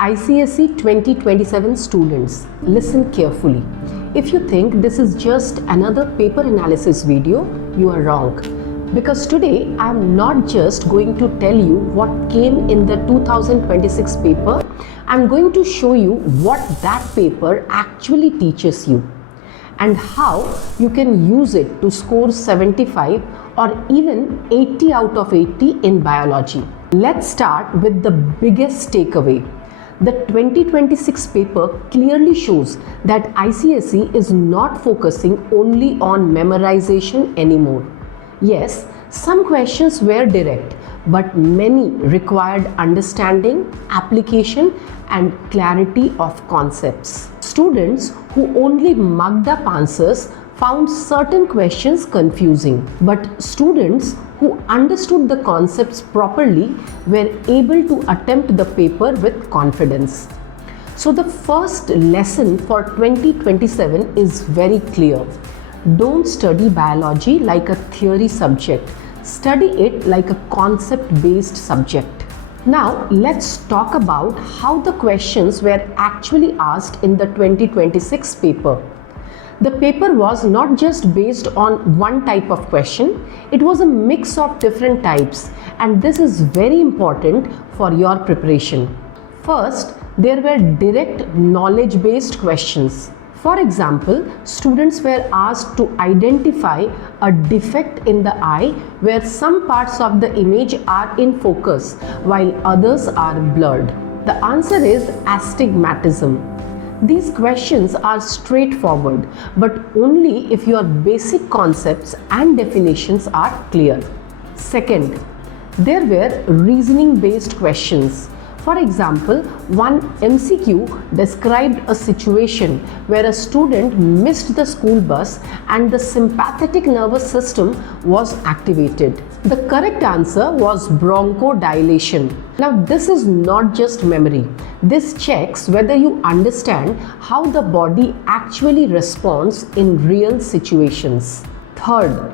ICSE 2027 students, listen carefully. If you think this is just another paper analysis video, you are wrong. Because today I am not just going to tell you what came in the 2026 paper, I am going to show you what that paper actually teaches you and how you can use it to score 75 or even 80 out of 80 in biology. Let's start with the biggest takeaway. The 2026 paper clearly shows that ICSE is not focusing only on memorization anymore. Yes, some questions were direct, but many required understanding, application, and clarity of concepts. Students who only mugged up answers found certain questions confusing, but students who understood the concepts properly were able to attempt the paper with confidence. So the first lesson for 2027 is very clear. Don't study biology like a theory subject. Study it like a concept-based subject. Now let's talk about how the questions were actually asked in the 2026 paper. The paper was not just based on one type of question, it was a mix of different types, and this is very important for your preparation. First, there were direct knowledge-based questions. For example, students were asked to identify a defect in the eye where some parts of the image are in focus while others are blurred. The answer is astigmatism. These questions are straightforward, but only if your basic concepts and definitions are clear. Second, there were reasoning-based questions. For example, one MCQ described a situation where a student missed the school bus and the sympathetic nervous system was activated. The correct answer was bronchodilation. Now, this is not just memory. This checks whether you understand how the body actually responds in real situations. Third,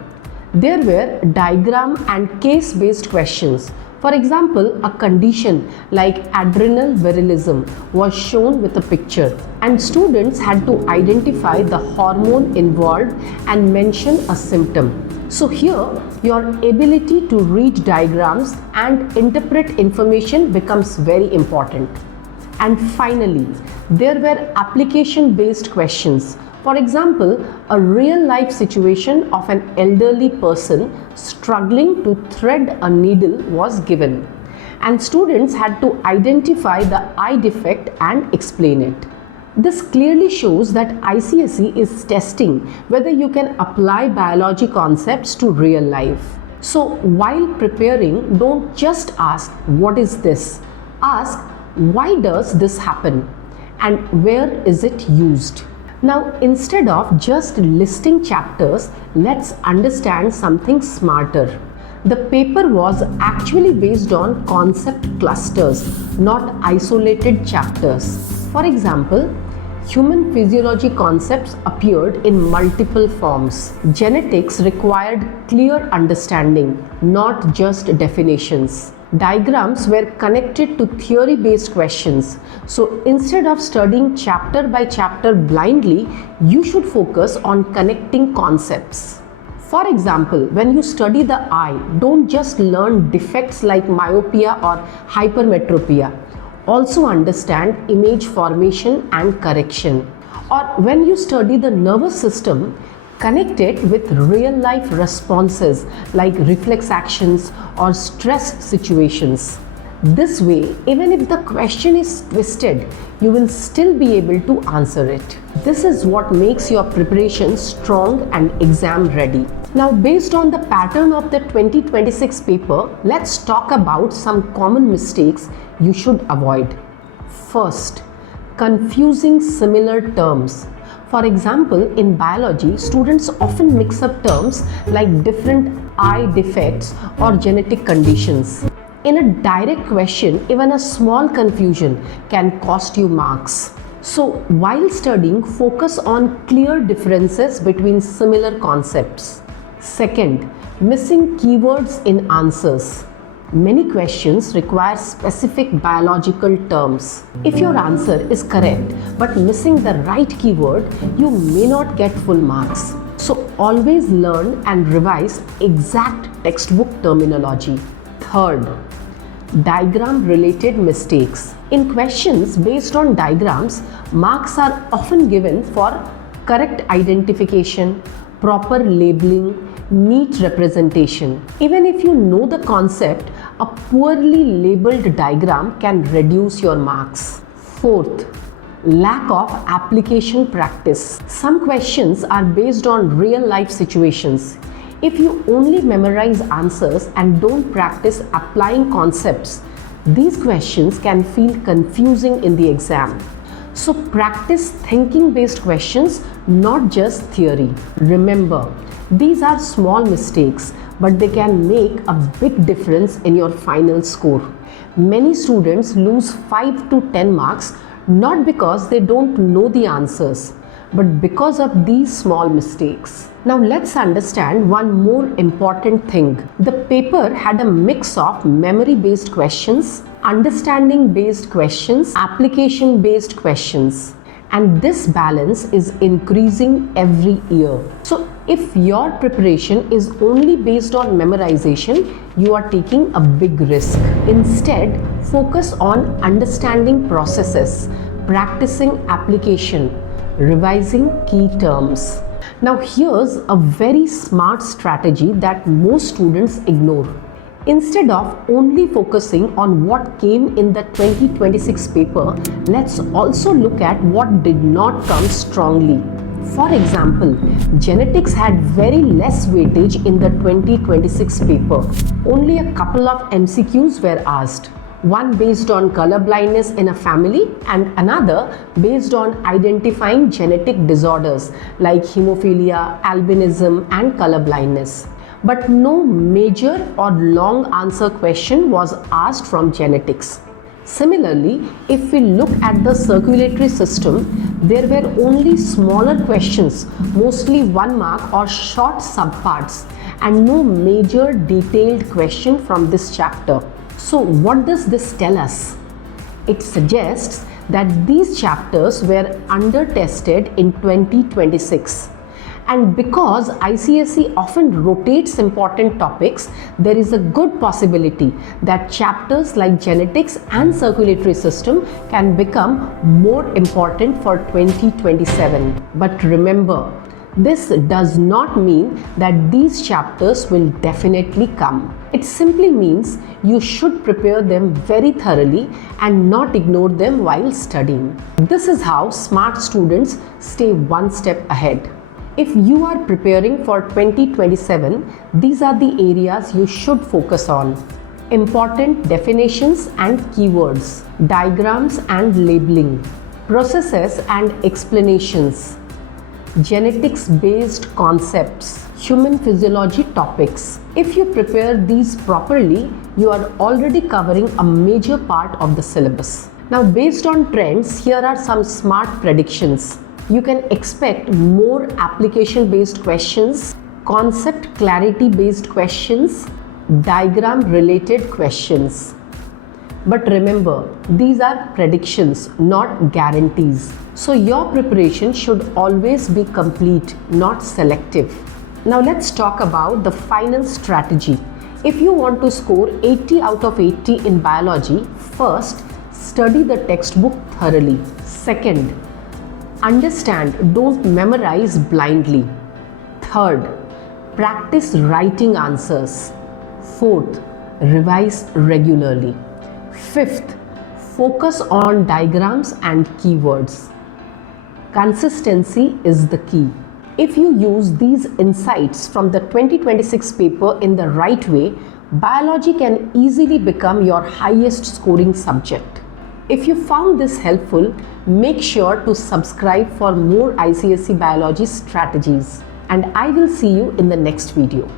there were diagram and case-based questions. For example, a condition like adrenal virilism was shown with a picture, and students had to identify the hormone involved and mention a symptom. So here, your ability to read diagrams and interpret information becomes very important. And finally, there were application-based questions. For example, a real-life situation of an elderly person struggling to thread a needle was given, and students had to identify the eye defect and explain it. This clearly shows that ICSE is testing whether you can apply biology concepts to real life. So while preparing, don't just ask, "What is this?" Ask, "Why does this happen?" and "Where is it used?" Now, instead of just listing chapters, let's understand something smarter. The paper was actually based on concept clusters, not isolated chapters. For example, human physiology concepts appeared in multiple forms. Genetics required clear understanding, not just definitions. Diagrams were connected to theory-based questions. So instead of studying chapter by chapter blindly, you should focus on connecting concepts. For example, when you study the eye, don't just learn defects like myopia or hypermetropia. Also understand image formation and correction. Or when you study the nervous system, connect it with real-life responses like reflex actions or stress situations. This way, even if the question is twisted, you will still be able to answer it. This is what makes your preparation strong and exam ready. Now, based on the pattern of the 2026 paper, let's talk about some common mistakes you should avoid. First, confusing similar terms. For example, in biology, students often mix up terms like different eye defects or genetic conditions. In a direct question, even a small confusion can cost you marks. So, while studying, focus on clear differences between similar concepts. Second, missing keywords in answers. Many questions require specific biological terms. If your answer is correct but missing the right keyword, you may not get full marks. So always learn and revise exact textbook terminology. Third, diagram related mistakes. In questions based on diagrams, marks are often given for correct identification, proper labeling, neat representation. Even if you know the concept, a poorly labeled diagram can reduce your marks. Fourth, lack of application practice. Some questions are based on real life situations. If you only memorize answers and don't practice applying concepts, these questions can feel confusing in the exam. So practice thinking based questions, not just theory. Remember, these are small mistakes, but they can make a big difference in your final score. Many students lose 5 to 10 marks not because they don't know the answers, but because of these small mistakes. Now let's understand one more important thing. The paper had a mix of memory-based questions, understanding-based questions, application-based questions. And this balance is increasing every year. So if your preparation is only based on memorization, you are taking a big risk. Instead, focus on understanding processes, practicing application, revising key terms. Now here's a very smart strategy that most students ignore. Instead of only focusing on what came in the 2026 paper, let's also look at what did not come strongly. For example, genetics had very less weightage in the 2026 paper. Only a couple of MCQs were asked. One based on color blindness in a family and another based on identifying genetic disorders like hemophilia, albinism and color blindness. But no major or long answer question was asked from genetics. Similarly, if we look at the circulatory system, there were only smaller questions, mostly 1 mark or short subparts, and no major detailed question from this chapter. So what does this tell us? It suggests that these chapters were under-tested in 2026. And because ICSE often rotates important topics, there is a good possibility that chapters like genetics and circulatory system can become more important for 2027. But remember, this does not mean that these chapters will definitely come. It simply means you should prepare them very thoroughly and not ignore them while studying. This is how smart students stay one step ahead. If you are preparing for 2027, these are the areas you should focus on. Important definitions and keywords, diagrams and labeling, processes and explanations, genetics-based concepts, human physiology topics. If you prepare these properly, you are already covering a major part of the syllabus. Now, based on trends, here are some smart predictions. You can expect more application-based questions, concept clarity-based questions, diagram-related questions. But remember, these are predictions, not guarantees. So your preparation should always be complete, not selective. Now let's talk about the final strategy. If you want to score 80 out of 80 in biology, first, study the textbook thoroughly. Second, understand, don't memorize blindly. Third, practice writing answers. Fourth, revise regularly. Fifth, focus on diagrams and keywords. Consistency is the key. If you use these insights from the 2026 paper in the right way, biology can easily become your highest scoring subject. If you found this helpful, make sure to subscribe for more ICSE Biology strategies. And I will see you in the next video.